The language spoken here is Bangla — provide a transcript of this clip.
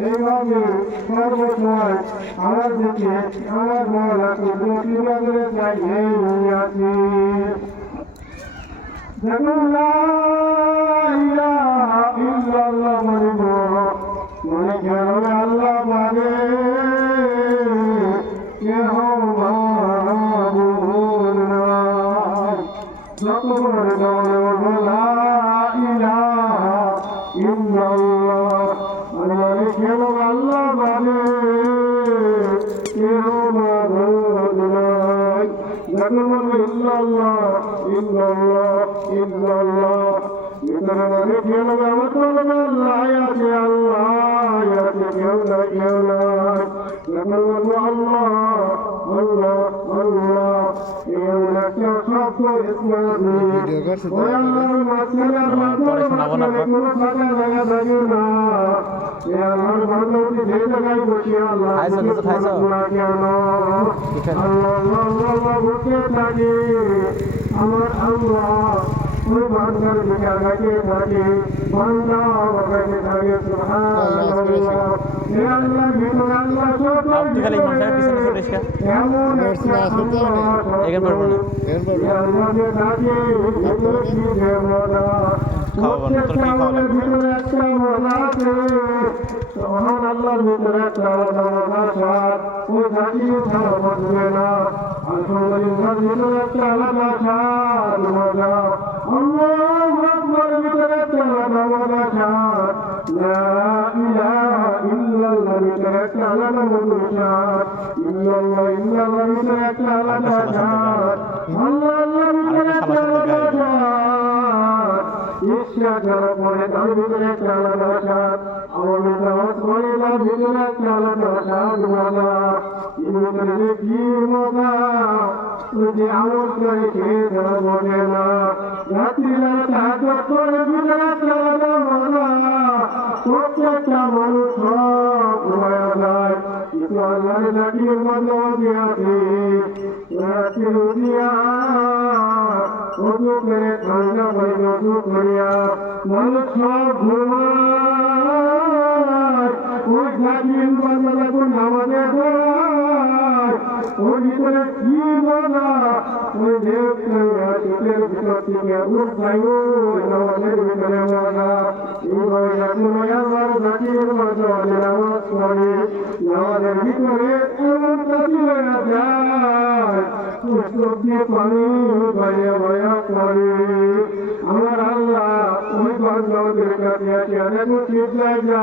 এইভাবে সর্বসময় আমার দিকে আমার মহলা কুদরতি নজরে চাই এই আছি দেখুন ইল্লাল্লাহ মরিব মনে কেন আল্লাহ মানে কেহ মাবুদ নাই যত বড় দলে বলব ইলাহা ইল্লাল্লাহ। যখন বলব ইল্লাল্লাহ ইল্লাল্লাহ ইল্লাল্লাহ ভিতরে মানে কেন আমার বলব আল্লাহ আছে আল্লাহ আছে কেউ নাই কেউ নাই যখন বলব আল্লাহ আল্লাহ আল্লাহ কেউ না কেউ সব ইসলামী ওই আল্লাহর মাঝখানে আল্লাহ না। কোনো ফাঁকা জায়গা থাকে না খাইছো, কিছু খাইছো? আমার আল্লাহ বান্দার জায়গাকে থাকে বান্দা বাবাকে থাকে সুবহানাল্লাহ এ আল্লাহ ভিতরে আল্লাহ আপনি খালি মাথায় পিছনে চলে এসে এখানে পারব না খাওয়াবো না, তোর কি খাওয়া লাগবে? ভিতরে একটা আলাদা স্বাদ ইল্লাল্লাহ ইল্লাল্লাহ ভিতরে একটা আলাদা স্বাদ আল্লাহ আল্লাহর ভিতরে একটা আলাদা করে কিন্তু আল্লাহর নাকির মধ্যে আছে রাত্রি উঠিয়া ওযু করে ঠান্ডা করে ওযু করিয়া মানুষ সব ঘুমায় ওই জাতির মধ্যে যখন নামাজে দৌড়ায় ওই ভিতরে কি মজা ওই দেব চোখের ভিতর থেকে উঠাই ওই নামাজের ভিতরে মজা এইভাবে যখন আবার জাতির মধ্যে নামাজ পড়ে নামাজের ভিতরে এমন কাজ না যায় চোখ পানি বয়া বয়া করে। আমার আল্লাহ, ওই বান্ধবদের কাছে আছে অনেক লাগে